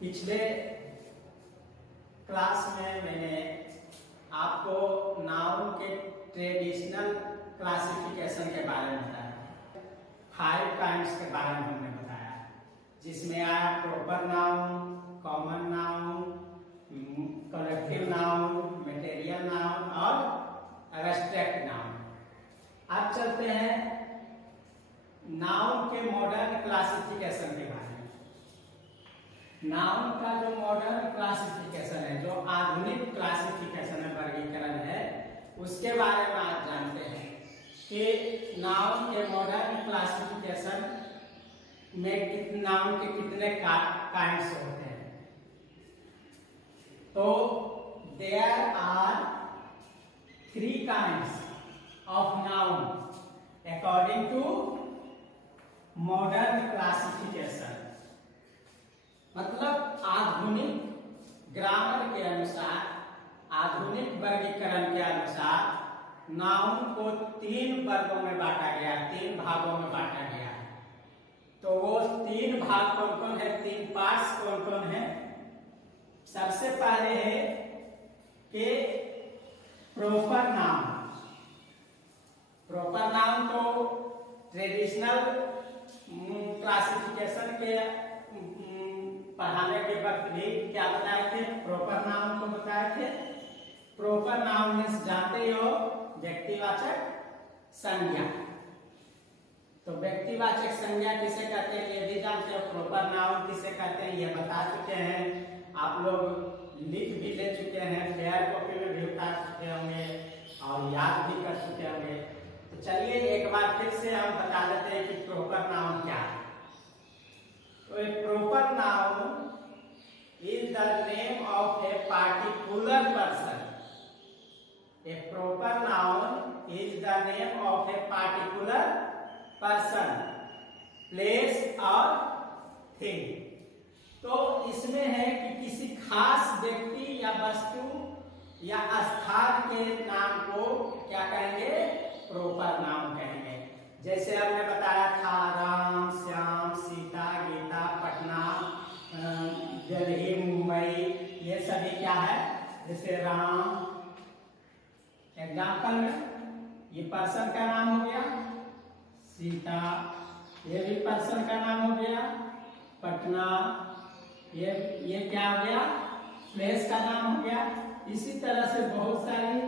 पिछले क्लास में मैंने आपको नाउन के ट्रेडिशनल क्लासिफिकेशन के बारे में बताया। 5 काइंड्स के बारे में हमने बताया, जिसमें आया proper noun, common noun, collective noun, material noun और एब्स्ट्रैक्ट नाउन। अब चलते हैं नाउन के मॉडर्न क्लासिफिकेशन के बारे में। नाउन का जो मॉडर्न क्लासिफिकेशन है, जो आधुनिक क्लासिफिकेशन है, वर्गीकरण है, उसके बारे में आज जानते हैं कि नाउन के मॉडर्न क्लासिफिकेशन में नाउन के कितने काइंड्स होते हैं। तो there are 3 kinds of noun according to modern classification. मतलब आधुनिक ग्रामर के अनुसार, आधुनिक वर्गीकरण के अनुसार नाउन को 3 वर्गों में बांटा गया, 3 भागों में बांटा गया है। तो वो 3 भाग कौन कौन है, 3 पार्ट्स कौन कौन है। सबसे पहले है कि प्रॉपर नाउन। प्रॉपर नाउन तो ट्रेडिशनल क्लासिफिकेशन के पढ़ाने के वक्त भी क्या बताए थे, प्रॉपर नाउन को बताए थे। प्रॉपर नाउन में जानते ही हो व्यक्तिवाचक संज्ञा। तो व्यक्तिवाचक संज्ञा किसे कहते हैं ये भी जानते हो, प्रॉपर नाउन किसे कहते हैं ये बता चुके हैं, आप लोग लिख भी ले चुके हैं, फेयर कॉपी में भी उतार चुके होंगे और याद भी कर चुके होंगे। तो चलिए एक बार फिर से हम बता देते हैं कि प्रॉपर नाउन क्या है। तो a proper noun is the name of a particular person. A proper noun is the name of a particular person, place और थिंग। तो इसमें है कि किसी खास व्यक्ति या वस्तु या स्थान के नाम को क्या कहेंगे, प्रॉपर नाउन कहेंगे। जैसे हमने बताया था राम, श्याम, सीता, गीता, पटना, दिल्ली, मुंबई, ये सभी क्या है। जैसे राम एग्जाम्पल में ये पर्सन का नाम हो गया, सीता ये भी पर्सन का नाम हो गया, पटना ये क्या हो गया, प्लेस का नाम हो गया। इसी तरह से बहुत सारी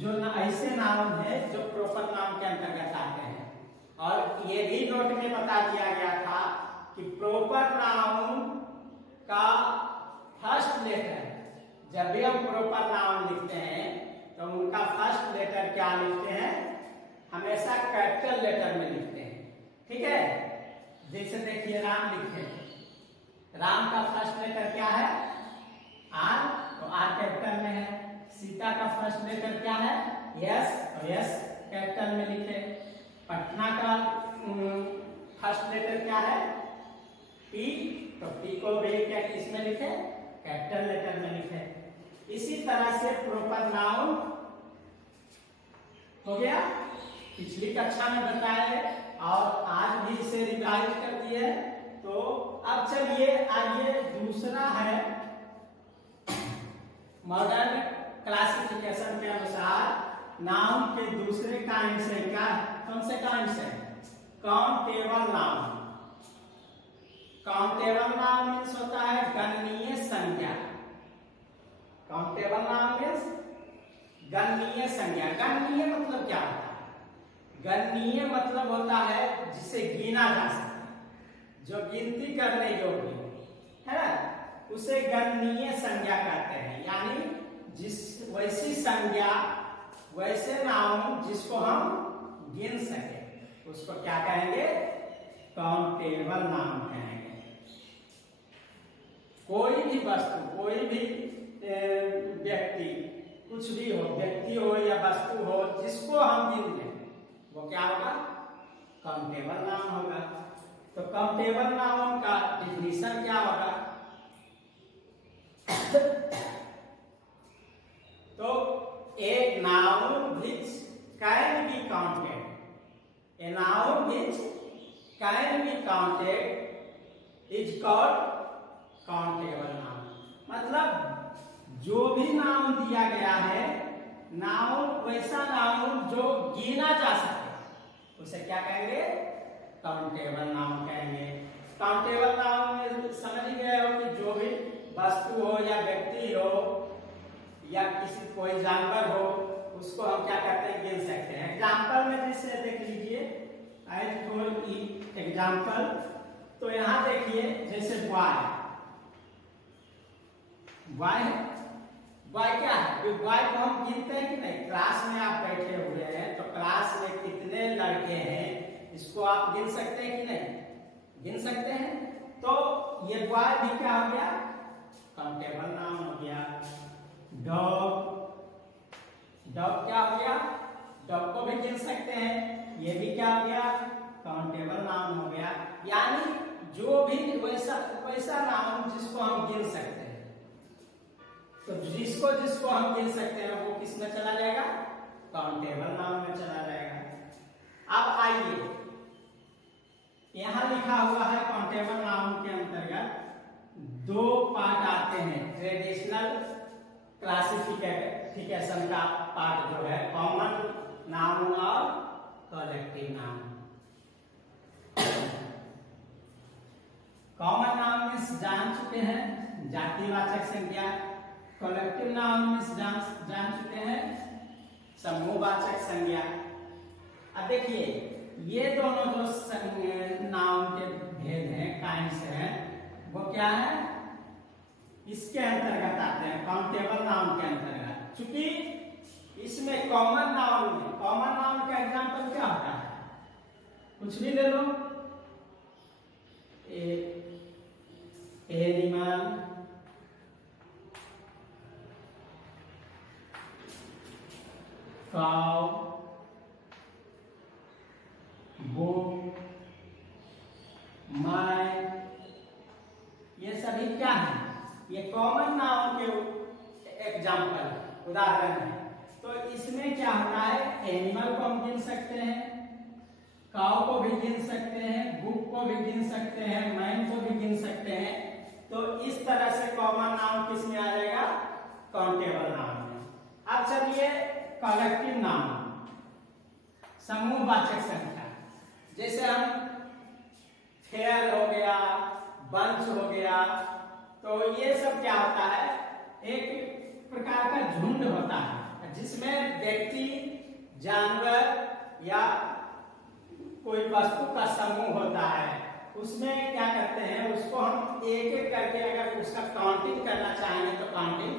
जो ऐसे नाम है जो प्रॉपर नाम के अंतर्गत आते हैं। और ये भी नोट में बता दिया गया था कि प्रॉपर नाउन का फर्स्ट लेटर, जब भी हम प्रॉपर नाउन लिखते हैं तो उनका फर्स्ट लेटर क्या लिखते हैं, हमेशा कैपिटल लेटर में लिखते हैं। ठीक है, जैसे देखिए राम लिखे, राम का फर्स्ट लेटर क्या है, आर, तो आर कैपिटल में है। सीता का फर्स्ट लेटर क्या है, यस, तो यस कैपिटल में लिखे। पटना का फर्स्ट लेटर क्या है, पी, तो पी को भी क्या किसमें लिखे, कैपिटल लेटर में लिखे। इसी तरह से प्रॉपर नाउन हो गया, पिछली कक्षा में बताया है और आज भी इसे रिवाइज कर दिए। तो अब चलिए आइए, दूसरा है मॉडर्न क्लासिफिकेशन के अनुसार नाउन के दूसरे काइंड से क्या, कौन से काइंड से, countable noun. Countable noun means होता है गणनीय संज्ञा। काउंटेबल नाउन मीन्स गणनीय संज्ञा। गणनीय मतलब क्या होता है, गणनीय मतलब होता है जिसे गिना जा सकता है, जो गिनती करने योग्य है, उसे गणनीय संज्ञा कहते हैं। यानी जिस वैसी संज्ञा, वैसे नाउन जिसको हम गिन सके, उसको क्या कहेंगे, काउंटेबल नाउन कहेंगे। कोई भी वस्तु, कोई भी व्यक्ति, कुछ भी हो, व्यक्ति हो या वस्तु हो, जिसको हम गिन लें, वो क्या होगा, काउंटेबल नाउन होगा। तो काउंटेबल नाउन का डिफिनीशन क्या होगा, तो a noun which can be counted, a noun which can be counted is called countable noun. मतलब जो भी नाउन दिया गया है, नाउन वैसा नाउन जो गिना जा सके, उसे क्या कहेंगे? काउंटेबल नाउन कहेंगे। काउंटेबल नाउन में समझ गए हो कि जो भी वस्तु हो या व्यक्ति हो या किसी कोई जानवर हो, उसको हम क्या करते हैं? गिन सकते हैं। एग्जाम्पल में जैसे देख लीजिए, आई फॉर एग्जाम्पल, तो यहां देखिए जैसे बॉय, बॉय बॉय क्या है? बॉय को हम गिनते हैं कि नहीं? क्लास में आप बैठे हुए हैं तो क्लास में कितने लड़के हैं, इसको आप गिन सकते हैं कि नहीं? गिन सकते हैं। तो ये बॉय भी क्या हो गया? काउंटेबल नाउन हो गया। डॉग, डॉग क्या हो गया? डॉग को भी गिन सकते हैं, ये भी क्या हो गया? काउंटेबल नाउन हो गया। यानी जो भी वैसा नाउन जिसको हम गिन सकते हैं, तो जिसको जिसको हम गिन सकते हैं वो किस में चला जाएगा? काउंटेबल नाउन में चला जाएगा। अब आइए, यहां लिखा हुआ है काउंटेबल नाउन के अंतर्गत दो पार्ट आते हैं। ट्रेडिशनल क्लासिफिकेशन का पार्ट जो है, कॉमन नाउन और collective noun. Common noun means जान चुके हैं, जातिवाचक संज्ञा। कलेक्टिव नाउन मीन्स जान चुके हैं, समूहवाचक संज्ञा। अब देखिए, ये दोनों जो नाउन के भेद हैं, काइंड्स हैं, वो क्या है? इसके अंतर्गत आते हैं, काउंटेबल नाउन के अंतर्गत। चूंकि इसमें कॉमन नाउन में, कॉमन नाउन का एग्जांपल क्या होता है? कुछ भी ले लो, एनिमल, काउ, बुक, माय, ये सभी क्या है? ये कॉमन नाउन के एग्जाम्पल, उदाहरण है। तो इसमें क्या होता है? एनिमल को हम गिन सकते हैं, काउ को भी गिन सकते हैं, बुक को भी गिन सकते हैं, मैन को भी गिन सकते हैं। तो इस तरह से कॉमन नाउन किस में आ जाएगा? काउंटेबल नाउन में। अब चलिए कलेक्टिव नाउन, समूहवाचक संख्या। जैसे हम फेयर हो गया, बंच हो गया, तो ये सब क्या होता है? एक प्रकार का झुंड होता है जिसमें व्यक्ति, जानवर या कोई वस्तु का समूह होता है। उसमें क्या करते हैं? उसको हम एक एक करके अगर उसका काउंटिंग करना चाहेंगे तो काउंटिंग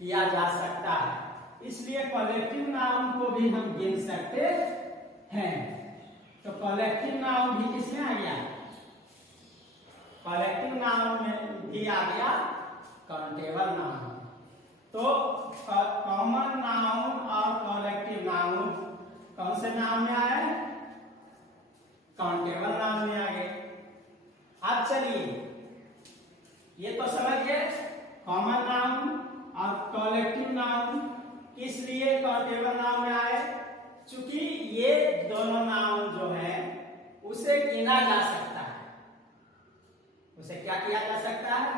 किया जा सकता है। इसलिए कलेक्टिव नाउन को भी हम गिन सकते हैं। तो कलेक्टिव नाउन भी किसमें आ गया? कलेक्टिव नाउन में भी आ गया काउंटेबल नाउन। तो कॉमन नाउन और कलेक्टिव नाउन कौन से नाउन में आए? काउंटेबल नाउन में आ गए। अब चलिए, ये तो समझ गए कॉमन नाउन और कलेक्टिव नाउन किस लिए काउंटेबल नाउन में आए। चूंकि ये दोनों नाउन जो है उसे गिना जा सकता है। उसे क्या किया जा सकता है?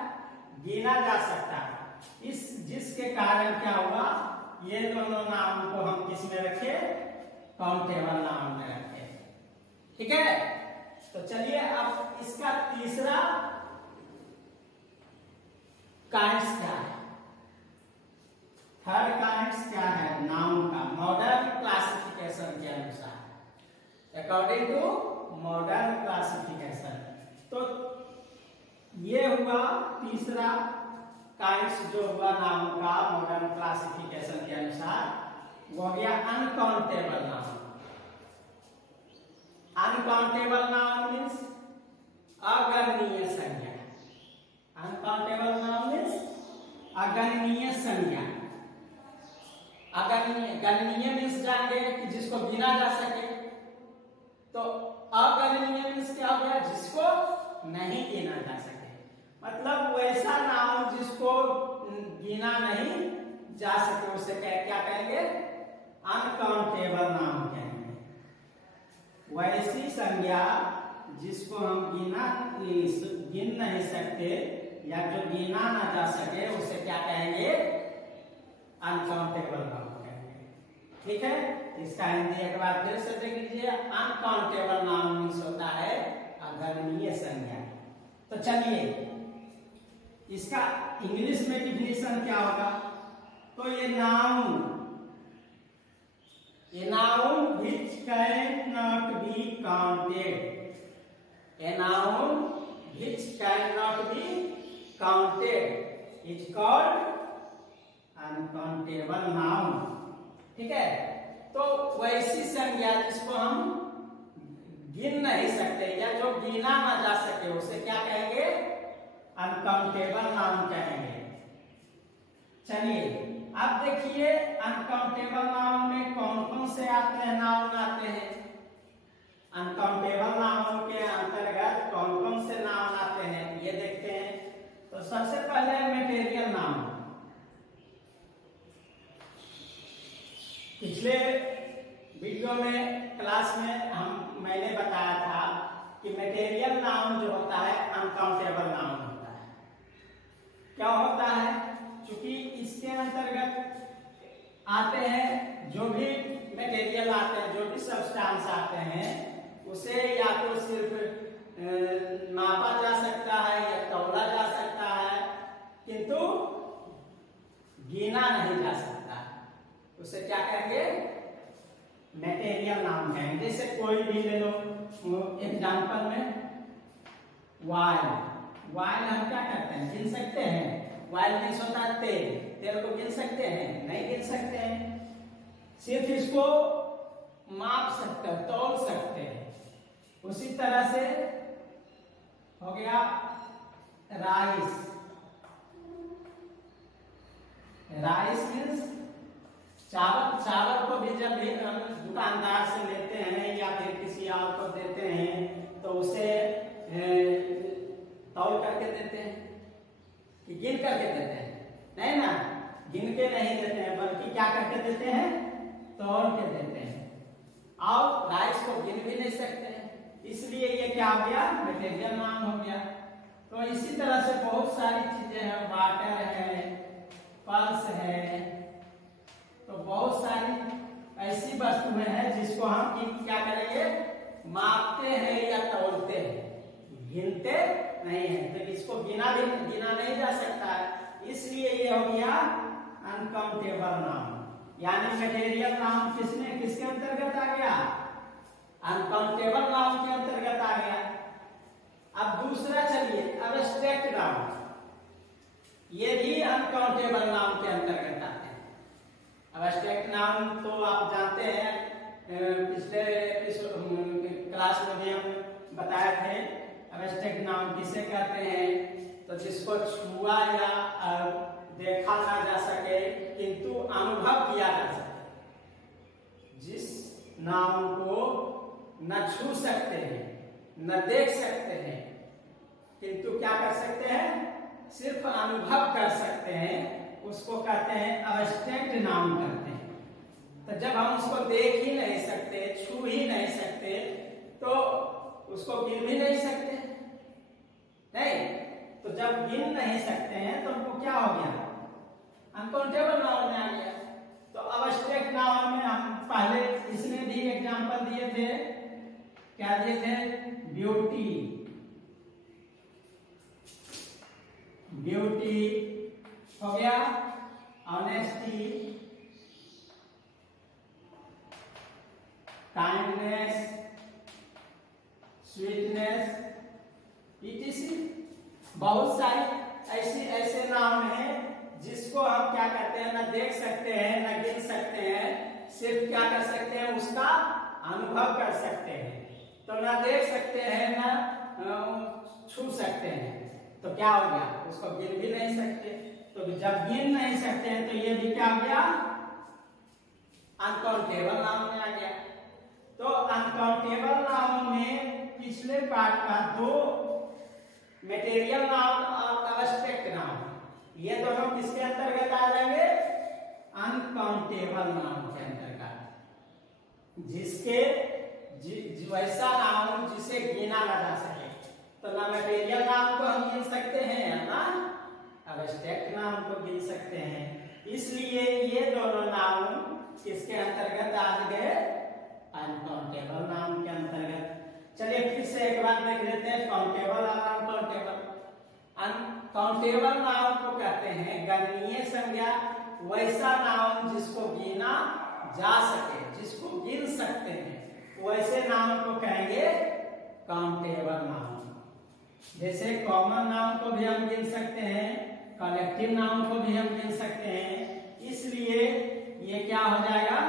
गिना जा सकता है। जिसके कारण क्या हुआ, ये दोनों नाउन को हम किस में रखे? काउंटेबल नाउन में रखे। ठीक है। तो चलिए अब इसका तीसरा काइंड्स क्या है? थर्ड काइंड्स क्या है नाउन का? मॉडर्न क्लासिफिकेशन के अनुसार, अकॉर्डिंग टू मॉडर्न क्लासिफिकेशन। तो ये हुआ तीसरा काइंड्स जो हुआ नाउन का मॉडर्न क्लासिफिकेशन के अनुसार, वो हो गया uncountable noun. Uncountable noun means अगणनीय संज्ञा। अनकाउंटेबल नाउन मीन्स अगणनीय संज्ञा। गणनीय मीन्स जानेंगे कि जिसको गिना जा सके। तो अगणनीय मीन्स क्या हो गया? जिसको नहीं गिना जा सके। मतलब वैसा नाउन जिसको गिना नहीं जा सके उसे क्या कहेंगे? अनकाउंटेबल नाउन कहेंगे। वैसी संज्ञा जिसको हम गिन नहीं सकते या जो गिना ना जा सके उसे क्या कहेंगे? अनकाउंटेबल नाउन कहेंगे। ठीक है, इसका हिंदी एक बार फिर से देख लीजिए। अनकाउंटेबल नाउन मीन्स होता है अगणनीय संज्ञा। तो चलिए इसका इंग्लिश में डिफिनेशन क्या होगा? तो ये noun which cannot be counted, a noun which cannot be counted is called uncountable noun। ठीक है, तो वैसी संज्ञा जिसको हम गिन नहीं सकते या जो गिना ना जा सके उसे क्या कहेंगे? अनकाउंटेबल नाउन कहेंगे। चलिए अब देखिए अनकाउंटेबल नाउन में कौन कौन से आते हैं? नाउन आते हैं अनकाउंटेबल नाउन के अंतर्गत कौन कौन से नाउन आते हैं ये देखते हैं। तो सबसे पहले मटेरियल नाउन। पिछले वीडियो में क्लास में मैंने बताया था कि मटेरियल नाउन जो होता है अनकाउंटेबल नाउन होता है। क्या होता है? क्योंकि इसके अंतर्गत आते हैं जो भी मटेरियल आते हैं, जो भी सब्सटेंस आते हैं, उसे या तो सिर्फ नापा जा सकता है या तौला जा सकता है, किंतु गिना नहीं जा सकता। उसे क्या कहेंगे? मटेरियल नाउन कहेंगे। जैसे कोई भी ले लो एग्जांपल में वाइल। वाइल हम क्या करते हैं? गिन सकते हैं। वाइल मीन्स होता है तेल। तेल को गिन सकते हैं? नहीं गिन सकते हैं। सिर्फ इसको माप सकते हैं, तौल सकते हैं। उसी तरह से हो गया राइस। राइस मीन्स चावल। चावल को भी जब भी हम दुकानदार से लेते हैं या फिर किसी और को देते हैं तो उसे तौल करके देते हैं कि गिन करके देते हैं? नहीं ना, गिन के नहीं देते हैं, बल्कि क्या करके देते हैं? तौल के देते हैं। और राइस को गिन भी नहीं सकते हैं, इसलिए ये क्या हो गया? मटेरियल नाउन हो गया। तो इसी तरह से बहुत सारी चीजें हैं। वाटर है, पल्स है, तो बहुत सारी ऐसी वस्तुएं हैं जिसको हम क्या करेंगे? मापते हैं या तौलते हैं, गिनते नहीं है। तो इसको गिना नहीं जा सकता है, इसलिए ये हो गया अनकाउंटेबल नाउन। यानी मटेरियल नाउन किसके अंतर्गत आ गया? अनकाउंटेबल नाउन के अंतर्गत आ गया। अब दूसरा चलिए एब्स्ट्रैक्ट नाउन। ये भी अनकाउंटेबल नाउन के अंतर्गत आते हैं। एब्स्ट्रैक्ट नाउन तो आप जानते हैं, पिछले क्लास में भी हम बताए थे। एब्स्ट्रैक्ट नाउन किसे कहते हैं? तो जिसको छुआ या देखा ना जा सके किंतु अनुभव किया जा सके। जिस नाउन को न छू सकते हैं, न देख सकते हैं, किंतु क्या कर सकते हैं? सिर्फ अनुभव कर सकते हैं, उसको कहते हैं एब्स्ट्रैक्ट नाउन कहते हैं। तो जब हम उसको देख ही नहीं सकते, छू ही नहीं सकते, तो उसको गिन भी नहीं सकते नहीं। तो जब गिन नहीं सकते हैं तो उनको क्या हो गया? अनकाउंटेबल नाउन में आ गया। तो एब्स्ट्रैक्ट नाउन में हम पहले इसमें भी एग्जांपल दिए थे। क्या दिए थे? ब्यूटी। ब्यूटी हो गया, ऑनेस्टी, काइंडनेस, स्वीटनेस, etc। बहुत सारे ऐसे नाम हैं जिसको हम क्या करते हैं? न देख सकते हैं, न गिन सकते हैं, सिर्फ क्या कर सकते हैं? उसका अनुभव कर सकते हैं। तो न देख सकते हैं, न छू सकते हैं, तो क्या हो गया? उसको गिन भी नहीं सकते। तो जब गिन नहीं सकते हैं तो ये भी क्या हो गया? अनकाउंटेबल नाउन में आ गया। तो अनकाउंटेबल नाउन में पिछले पार्ट का दो मटेरियल नाउन और एब्स्ट्रैक्ट नाउन, ये दोनों किसके अंतर्गत आ जाएंगे? अनकाउंटेबल नाउन के अंतर्गत। जिसके वैसा नाउन जिसे गिना ना जा सके। तो ना मटेरियल नाउन को हम गिन सकते हैं ना एब्स्ट्रैक्ट नाउन को गिन सकते हैं। इसलिए ये दोनों नाउन किसके अंतर्गत आ गए? अनकाउंटेबल नाउन के अंतर्गत। चलिए फिर से एक बार देख लेते हैं काउंटेबल और अनकाउंटेबल। अनकाउंटेबल नाउन को कहते हैं गणनीय संज्ञा, वैसा नाउन जिसको गिना जा सके, जिसको गिन सकते हैं, वैसे नाउन को कहेंगे काउंटेबल नाउन। जैसे कॉमन नाउन को भी हम गिन सकते हैं, कलेक्टिव नाउन को भी हम गिन सकते हैं। इसलिए ये क्या हो जाएगा?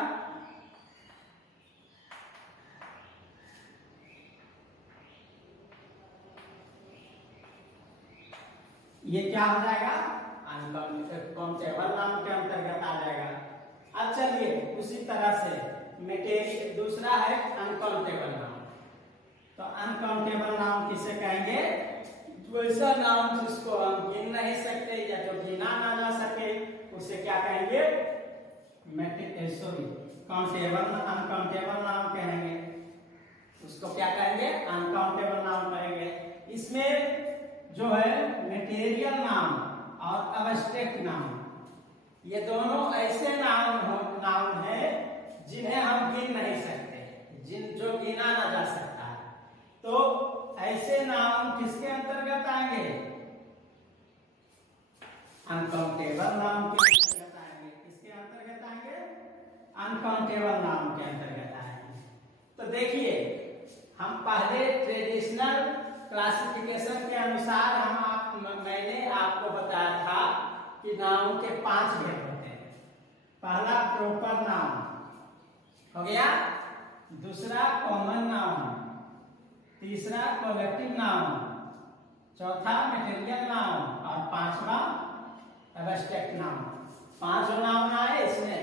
ये क्या हो जाएगा? अनकाउंटेबल नाउन के अंतर्गत आ जाएगा। अब चलिए उसी तरह से मटेरियल दूसरा है अनकाउंटेबल नाउन। तो अनकाउंटेबल नाउन किसे कहेंगे? वैसा नाउन जिसको हम गिन नहीं सकते या जो गिना ना जा सके उसे क्या कहेंगे? काउंटेबल अनकाउंटेबल नाउन कहेंगे। उसको क्या कहेंगे? अनकाउंटेबल नाउन कहेंगे। इसमें जो है मटेरियल नाउन और एब्स्ट्रैक्ट नाउन, ये दोनों ऐसे नाउन है जिन्हें हम गिन नहीं सकते, जो गिना ना जा सकता है। तो ऐसे नाउन किसके अंतर्गत आएंगे? अनकाउंटेबल नाउन के अंतर्गत आएंगे। किसके अंतर्गत आएंगे? अनकाउंटेबल नाउन के अंतर्गत आएंगे। तो देखिए हम पहले ट्रेडिशनल क्लासिफिकेशन के अनुसार मैंने आपको बताया था कि नाउन के 5 भेद होते हैं। पहला प्रॉपर नाउन हो गया, दूसरा कॉमन नाउन, तीसरा कलेक्टिव नाउन, चौथा मटेरियल नाउन और पांचवा एब्स्ट्रैक्ट नाउन। 5 नाउन आए इसमें।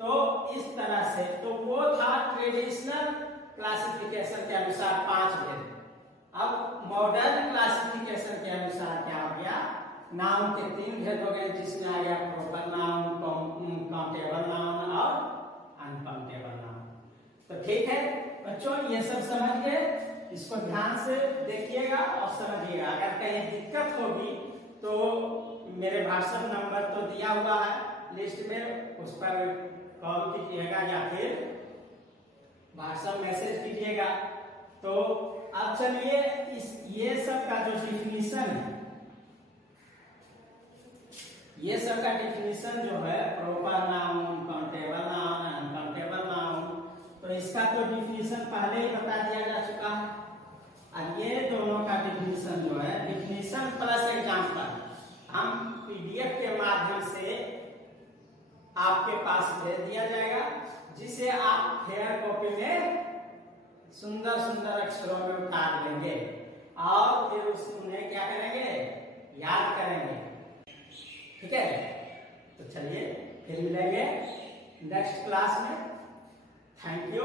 तो इस तरह से तो वो था ट्रेडिशनल क्लासिफिकेशन के अनुसार 5 भेद। अब मॉडर्न क्लासिफिकेशन के अनुसार क्या हो गया? नाउन के 3 भेद हो गए, जिसमें आ गया प्रॉपर नाउन, काउंटेबल नाउन और अनकाउंटेबल नाउन। तो ठीक है बच्चों, ये सब समझ गए। इसको ध्यान से देखिएगा और समझिएगा। अगर कहीं दिक्कत होगी तो मेरे व्हाट्सएप नंबर तो दिया हुआ है लिस्ट में, उस पर कॉल कीजिएगा या फिर व्हाट्सएप मैसेज कीजिएगा। तो अब चलिए ये सब का जो डिफिनीशन है, ये सब का डिफिनीशन जो है proper noun, countable noun, uncountable noun, तो इसका तो डिफिनीशन पहले ही बता दिया जा चुका है। और ये दोनों का डिफिनीशन जो है, डिफिनीशन प्लस एग्जांपल हम पीडीएफ के माध्यम से आपके पास भेज दिया जाएगा, जिसे आप फेयर कॉपी में सुंदर सुंदर अक्षरों में उतार लेंगे और फिर उन्हें क्या करेंगे? याद करेंगे। ठीक है, तो चलिए फिर मिलेंगे नेक्स्ट क्लास में। Thank you.